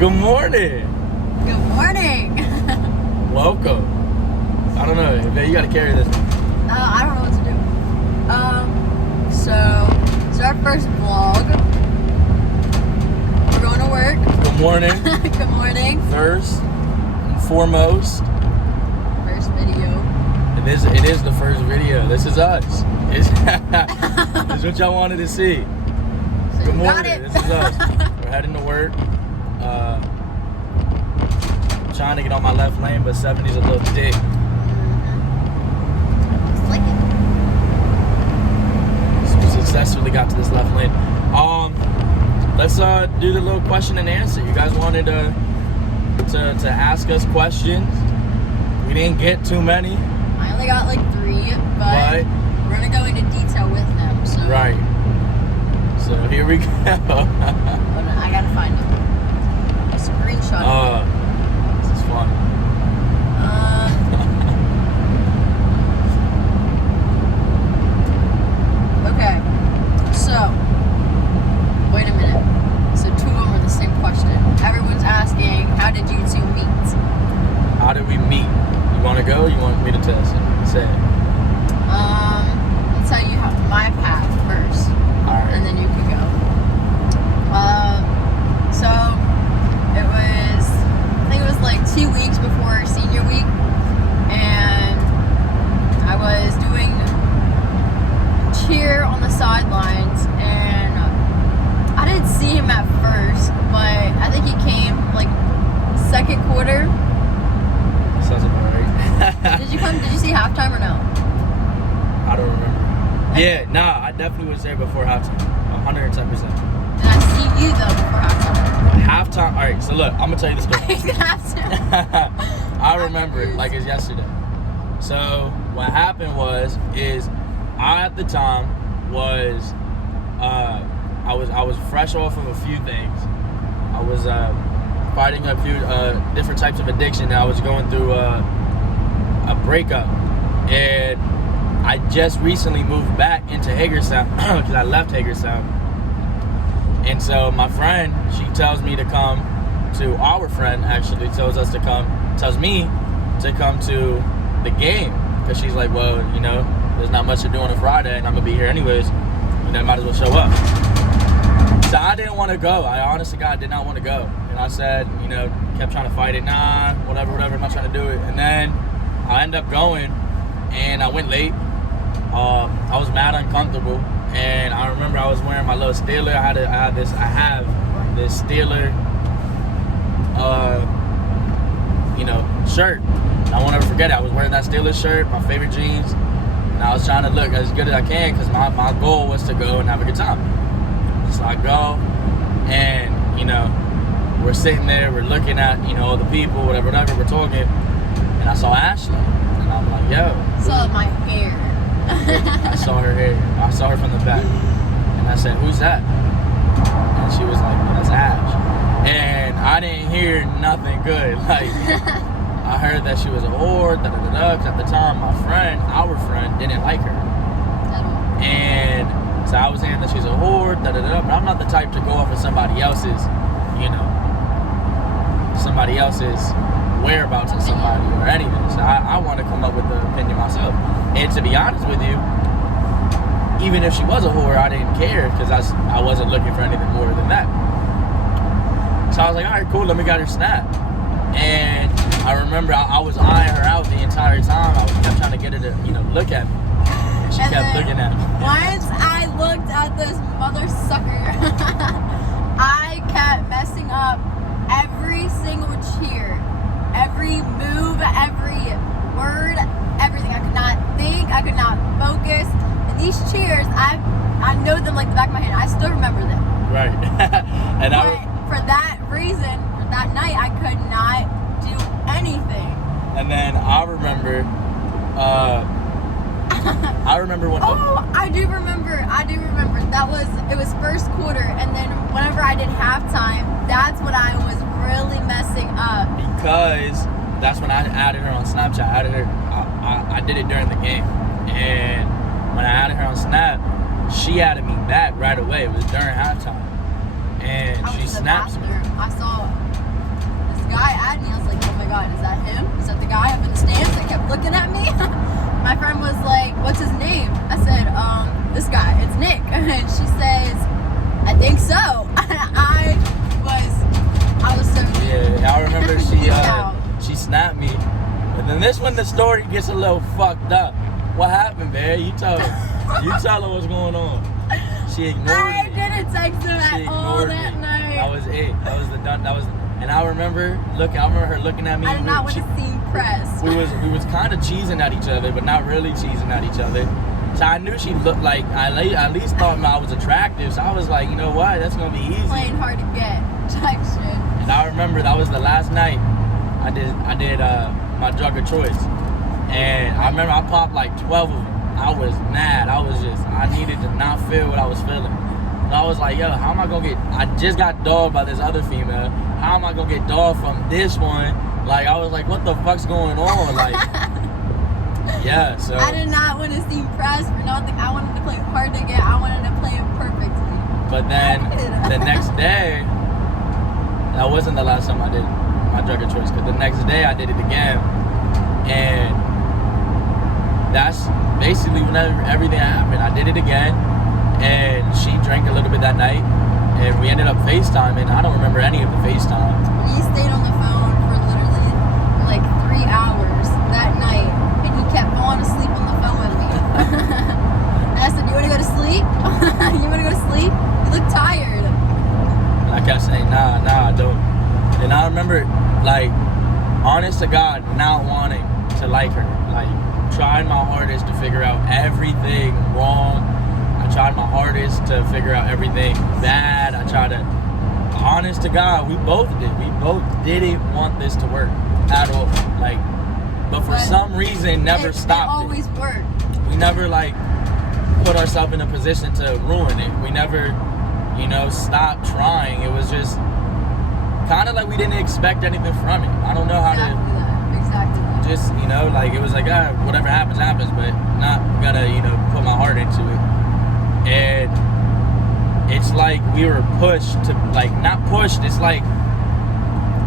Good morning. Good morning. Welcome. I don't know, man, you gotta carry this. I don't know what to do. So it's our first vlog. We're going to work. Good morning. Good morning. First and foremost, First video. it is the first video. This is us. This is what y'all wanted to see. So Good you morning. got it. This is us. We're heading to work. Trying to get on my left lane, but 70's a little dick. Like it. So we successfully got to this left lane. Let's do the little question and answer. You guys wanted to ask us questions. We didn't get too many. I only got like 3, but we're gonna go into detail with them. So Right. So here we go. I gotta find it. Screenshot. This is fun. Okay. So, wait a minute. So 2 of them are the same question. Everyone's asking, how did you 2 meet? How did we meet? You want to go? Or you want me to test it? Say it. I'll tell you my path first, All right. and then you can go. So it was, I think it was like 2 weeks before senior week, and I was doing cheer on the sidelines, and I didn't see him at first, but I think he came like second quarter. Sounds about right. Did you see halftime or no? I don't remember. Yeah, nah, I definitely was there before halftime. 110%. Did I see you though before halftime? Halftime. All right, so look, I'm gonna tell you the story. He's gonna have to. I remember it like it's yesterday. So what happened is I at the time was I was fresh off of a few things. I was fighting a few different types of addiction. I was going through a breakup, and I just recently moved back into Hagerstown because I left Hagerstown. And so my friend, she tells me to come to, our friend actually tells me to come to the game, because she's like, well, you know, there's not much to do on a Friday and I'm gonna be here anyways, you know, might as well show up. So I didn't want to go. I honestly, God, did not want to go. And I said, you know, kept trying to fight it, nah, whatever, I'm not trying to do it. And then I ended up going, and I went late. I was mad uncomfortable, and I remember I was wearing my little Steeler. I have this Steeler, shirt. I won't ever forget it. I was wearing that Steeler shirt, my favorite jeans, and I was trying to look as good as I can because my goal was to go and have a good time. So I go, and we're sitting there, we're looking at all the people, whatever, we're talking, and I saw Ashley, and I'm like, yo. Saw my hair. I saw her hair. I saw her from the back. And I said, who's that? And she was like, well, that's Ash. And I didn't hear nothing good. Like, I heard that she was a whore, because at the time, our friend, didn't like her. And so I was hearing that she's a whore, but I'm not the type to go off of somebody else's whereabouts of somebody or anything. So I want to come up with the opinion myself. And to be honest with you, even if she was a whore, I didn't care, because I wasn't looking for anything more than that. So I was like, all right, cool, let me get her snap. And I remember I was eyeing her out the entire time. I kept trying to get her to, look at me. And she kept looking at me. Once I looked at this mother sucker, I kept messing up every single cheer, every move, every word, everything. I could not think, I could not focus. And these cheers, I know them like the back of my hand. I still remember them. Right. And but for that reason, for that night, I could not do anything. And then I remember when. Oh, I do remember. It was first quarter, and then whenever I did halftime, that's when I was really messing up. Because that's when I added her on Snapchat. I did it during the game, and when I added her on Snap, she added me back right away. It was during halftime, and she snaps me. I saw guy at me. I was like, oh my god, is that him? Is that the guy up in the stands that kept looking at me? My friend was like, what's his name? I said, this guy, it's Nick. And she says, I think so. I was so Yeah, I remember she snapped me. And then this one, the story gets a little fucked up. What happened, man? You tell her what's going on. She ignored me. I didn't text him at all that night. That was it. And I remember her looking at me. I did not want to seem pressed. We was kind of cheesing at each other, but not really cheesing at each other. So I knew she looked like, I at least thought I was attractive. So I was like, you know what? That's gonna be easy. Playing hard to get type shit. And I remember that was the last night I did my drug of choice. And I remember I popped like 12 of them. I was mad. I needed to not feel what I was feeling. And I was like, yo, how am I gonna I just got dogged by this other female. How am I gonna get dogged from this one? Like, I was like, what the fuck's going on? Like, yeah, so. I did not want to seem pressed or nothing. I wanted to play hard to get. I wanted to play it perfectly. But then the next day, that wasn't the last time I did my drug of choice, because the next day I did it again. And that's basically when everything happened. I did it again, and she drank a little bit that night, and we ended up FaceTiming. I don't remember any of the FaceTime. We stayed on the phone for literally like 3 hours that night, and he kept falling asleep on the phone with me. And I said, you want to go to sleep? You want to go to sleep? You look tired. And I kept saying, nah, I don't. And I remember, like, honest to God, not wanting to like her. Like, tried my hardest to figure out everything wrong. I tried my hardest to figure out everything bad. I tried to, honest to God, we both did. We both didn't want this to work at all. Like, but for some reason, never stopped it. It always worked. We never, like, put ourselves in a position to ruin it. We never, stopped trying. It was just kind of like we didn't expect anything from it. I don't know how Exactly that. just, like, it was like, whatever happens, but not gonna, put my heart into it. And it's like we were pushed to, like, not pushed, it's like,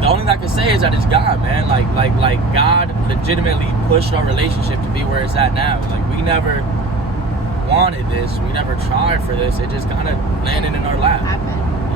the only thing I can say is that it's God, man. Like God legitimately pushed our relationship to be where it's at now. Like, we never wanted this, we never tried for this, it just kind of landed in our lap.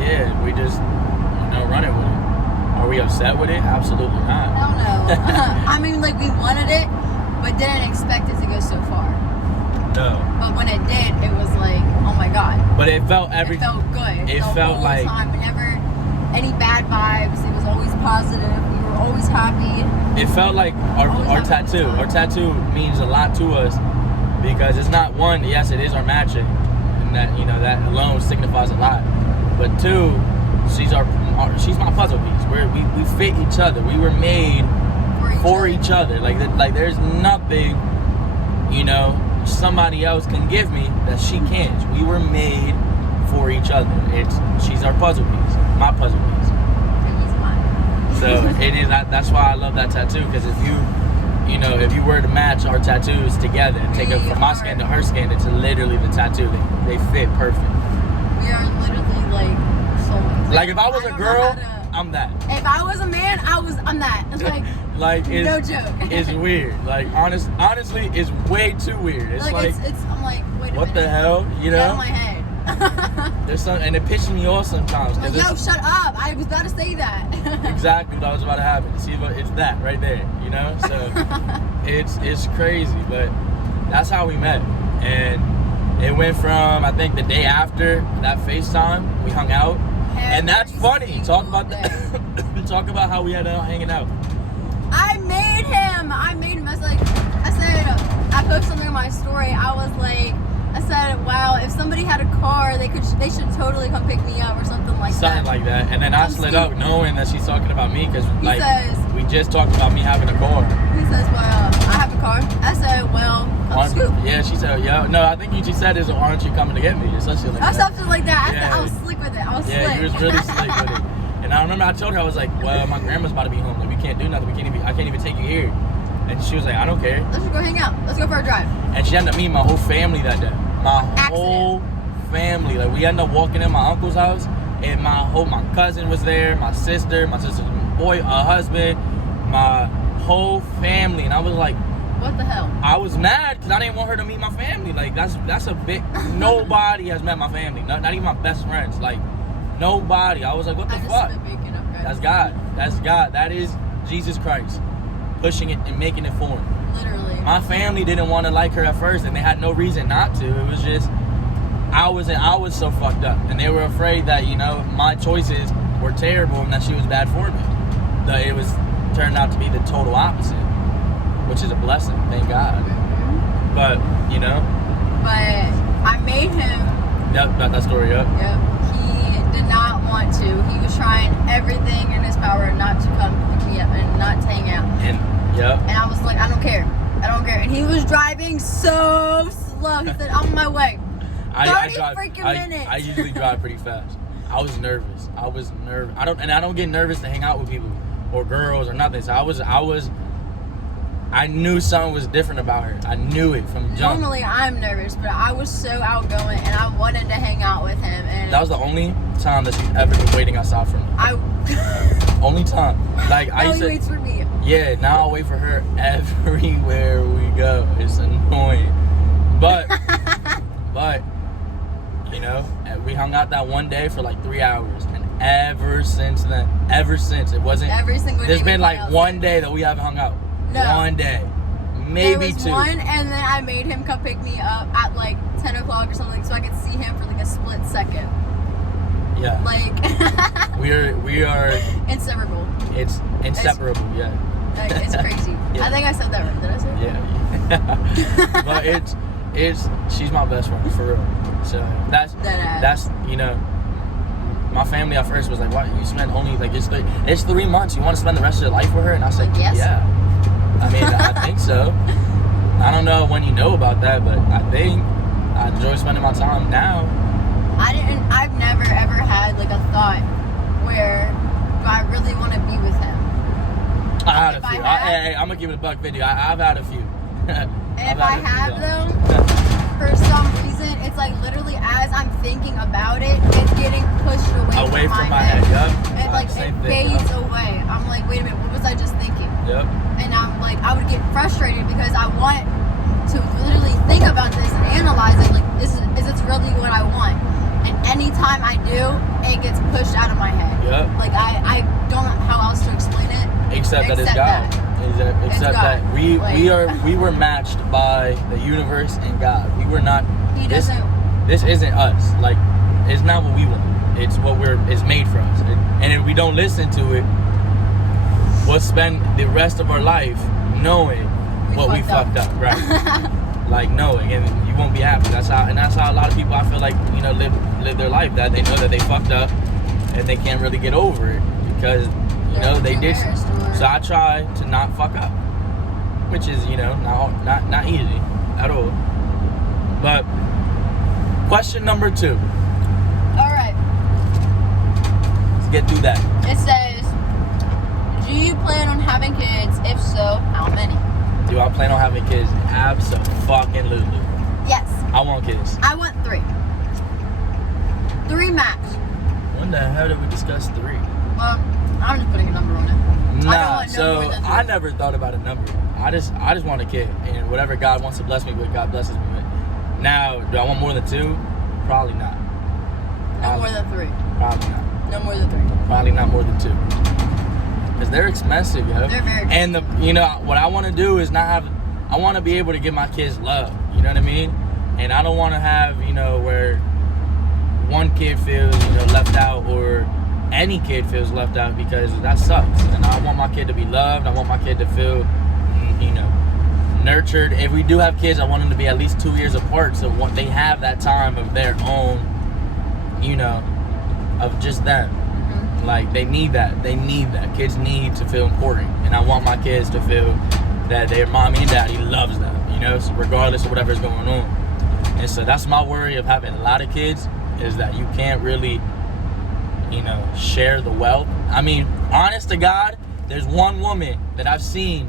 Yeah, we just, running with it. Are we upset with it? Absolutely not. Hell no. I mean, like, we wanted it, but didn't expect it to go so far. No. But when it did, it was like, oh my god. But it felt good. It felt like time. Never any bad vibes. It was always positive. We were always happy. It felt like our tattoo. Our tattoo means a lot to us because it's not one. Yes, it is our matching, and that that alone signifies a lot. But two, she's my puzzle piece. We fit each other. We were made for each other. Like there's nothing, somebody else can give me that she can't. We were made for each other. She's our puzzle piece. My puzzle piece. And he's mine. So it is. That's why I love that tattoo, because if you were to match our tattoos together and take it from my skin to her skin, it's literally the tattoo. They fit perfect. We are literally like soulmates. Like, if I was a girl, I'm that. If I was a man, I'm that. It's like it's, no joke. It's weird. Like, honestly, it's way too weird. It's like I'm like, wait a minute. What the hell? Get out of my head. There's some, and it pisses me off sometimes. Like, yo, shut up! I was about to say that. Exactly what I was about to happen. See, it's that right there. So it's crazy, but that's how we met, and it went from, I think, the day after that FaceTime, we hung out. And that's funny. Talk about talk about how we ended up hanging out. I made him. I said, I posted something on my story. I said, wow, if somebody had a car, they should totally come pick me up or something like that. Something like that. And then I slid up knowing that she's talking about me, because we just talked about me having a car. He says, well, I have a car. I said, well, come scoop. Yeah, she said, yeah. No, I think she said is, why aren't you coming to get me? Or something like that. Something like that. I said, I was slick with it. I was slick. Yeah, you was really slick with it. And I remember I told her, I was like, well, my grandma's about to be home. Like, we can't do nothing. I can't even take you here. And she was like, I don't care. Let's just go hang out. Let's go for a drive. And she ended up meeting my whole family that day. Whole family. Like, we ended up walking in my uncle's house, and my cousin was there, my sister's husband, my whole family, and I was like, What the hell? I was mad because I didn't want her to meet my family. Like that's a big. Nobody has met my family. Not even my best friends. Like nobody. I was like, what the fuck? That's God. That's God. That is Jesus Christ pushing it and making it form. Literally. My family didn't want to like her at first, and they had no reason not to. It was just I was so fucked up, and they were afraid that my choices were terrible and that she was bad for me. That it was turned out to be the total opposite, which is a blessing, thank God. Mm-hmm. But But I made him. Yep, got that story up. Yep. He did not want to. He was trying everything in his power not to come pick me up and not to hang out. And yep. And I was like, I don't care. And he was driving so slow. He said, I'm on my way. 30 freaking minutes. I usually drive pretty fast. I was nervous. I don't get nervous to hang out with people or girls or nothing. So I knew something was different about her. I knew it from jump. Normally I'm nervous, but I was so outgoing and I wanted to hang out with him. And that was the only time that she's ever been waiting outside for me. Only time. Like I used to. He waits for me. Yeah, now I'll wait for her everywhere we go. It's annoying, but we hung out that one day for like 3 hours, and ever since it wasn't. Every single day. There's been like one day that we haven't hung out. No. One day, maybe there was two. One, and then I made him come pick me up at like 10 o'clock or something, so I could see him for like a split second. Yeah. Like. we are. Inseparable. It's inseparable. Like, it's crazy. Yeah. I think I said that right. Did I say it? Yeah. But she's my best friend for real. So that's my family at first was like, "What? You spent only like it's 3 months. You want to spend the rest of your life with her?" And I said, Yes. "Yeah." I mean, I think so. I don't know when you know about that, but I think I enjoy spending my time now. I've never ever had like a thought where do I really want to be with him. I had a few. I'm gonna give it a buck video. I've had a few. If I have them, for some reason, it's like literally as I'm thinking about it, it's getting pushed away from my head. Yep. It fades away. I'm like, wait a minute, what was I just thinking? Yep. And I'm like, I would get frustrated because I want to literally think about this and analyze it. Like, is this really what I want? And anytime I do, it gets pushed out of my head. Yep. Like I don't know how else to explain it. Except that it's God. Except that we were matched by the universe and God. We were not. He doesn't. This isn't us. Like, it's not what we want. It's what it's made for us. And if we don't listen to it, we'll spend the rest of our life knowing what we fucked up. Right. Like knowing, and you won't be happy. That's how a lot of people, I feel like, live their life. That they know that they fucked up, and they can't really get over it because they did. So I try to not fuck up, which is not easy at all. But question number 2. All right. Let's get through that. It says, do you plan on having kids? If so, how many? Do I plan on having kids? Abso-fucking-lutely. Yes. I want kids. I want 3. 3 max. When the hell did we discuss 3? Well, I'm just putting a number on it. Nah, so I never thought about a number. I just want a kid, and whatever God wants to bless me with, God blesses me with. Now, do I want more than 2? Probably not. No more than 3. Probably not. No more than 3. Probably not more than 2. Because they're expensive, yo. They're very expensive. And what I want to do is I want to be able to give my kids love. You know what I mean? And I don't want to have, where one kid feels, left out, or any kid feels left out, because that sucks. And I want my kid to be loved. I want my kid to feel, nurtured. If we do have kids, I want them to be at least 2 years apart, so they have that time of their own, of just them. Mm-hmm. Like, they need that. Kids need to feel important. And I want my kids to feel that their mommy and daddy loves them, so regardless of whatever's going on. And so that's my worry of having a lot of kids, is that you can't really, share the wealth. I mean, honest to God, there's one woman that I've seen.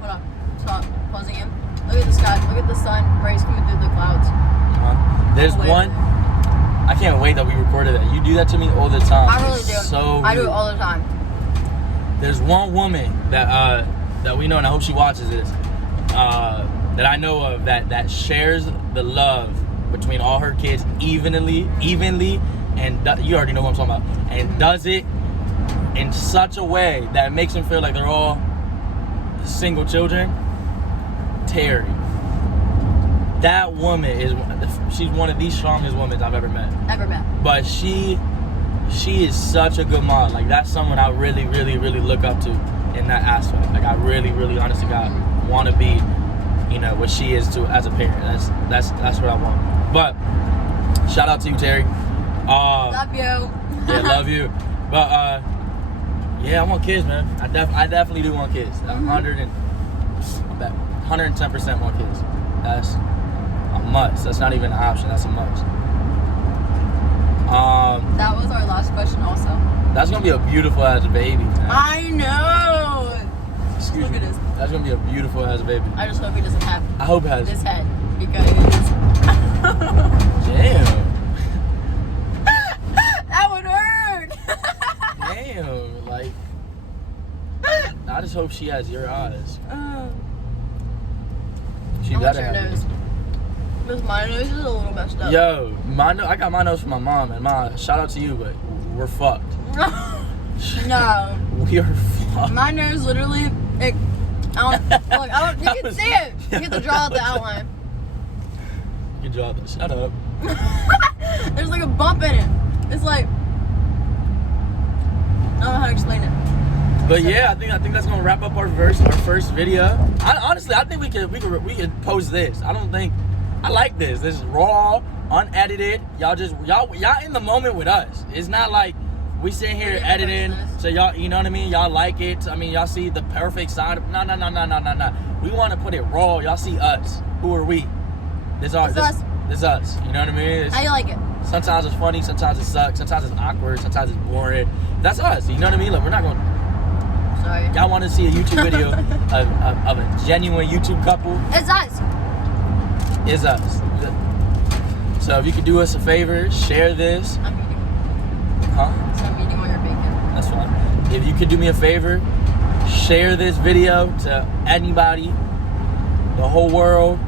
Hold on. Stop. Pausing him. Look at the sky. Look at the sun. Rays coming through the clouds. There's one. I can't wait that we recorded that. You do that to me all the time. I really do. So I do it all the time. there's one woman that we know, and I hope she watches this, that I know of that shares the love between all her kids evenly, and you already know what I'm talking about, and does it in such a way that makes them feel like they're all single children. Terry. That woman she's one of the strongest women I've ever met. But she is such a good mom. Like, that's someone I really, really, really look up to in that aspect. Like, I really, really, honest to God, want to be, you know, what she is to as a parent. That's what I want. But shout out to you, Terry. Love you. Yeah, love you. But yeah, I want kids, man. I definitely do want kids. 110% want kids. That's a must. That's not even an option. That's a must. That was our last question also. That's gonna be a beautiful ass baby, man. I know. Excuse Look me. at this. That's gonna be a beautiful ass baby. I just hope he doesn't have I hope it has. this head because Damn. that would hurt. Damn. Like, I just hope she has your eyes. She I better wish her have nose. Because my nose is a little messed up. Yo, I got my nose from my mom, and shout out to you, but we're fucked. No. We are fucked. My nose literally, you can see it. You have to draw out the outline. You draw that. Shut up. There's like a bump in it. It's like, I don't know how to explain it. But yeah, I think that's gonna wrap up our first video. Honestly, I think we could post this. I like this. This is raw, unedited. Y'all in the moment with us. It's not like we sitting here editing, so y'all, you know what I mean? Y'all like it. I mean, y'all see the perfect side. No. We want to put it raw. Y'all see us. Who are we? This us. This us. You know what I mean? How you like it? Sometimes it's funny. Sometimes it sucks. Sometimes it's awkward. Sometimes it's boring. That's us. You know what I mean? Look, we're not going. Sorry. Y'all want to see a YouTube video of a genuine YouTube couple? It's us. Is us. So if you could do us a favor, share this. I'm eating. Huh? So I'm eating all your bacon. That's fine. If you could do me a favor, share this video to anybody, the whole world.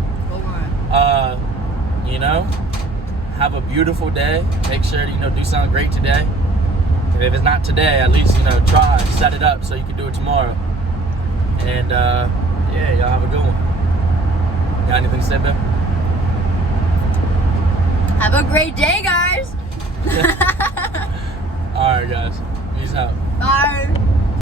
You know, have a beautiful day. Make sure to, do something great today. And if it's not today, at least, try, set it up so you can do it tomorrow. And yeah, y'all have a good one. Got anything to say, Ben? Have a great day, guys. All right, guys. Peace out. Bye.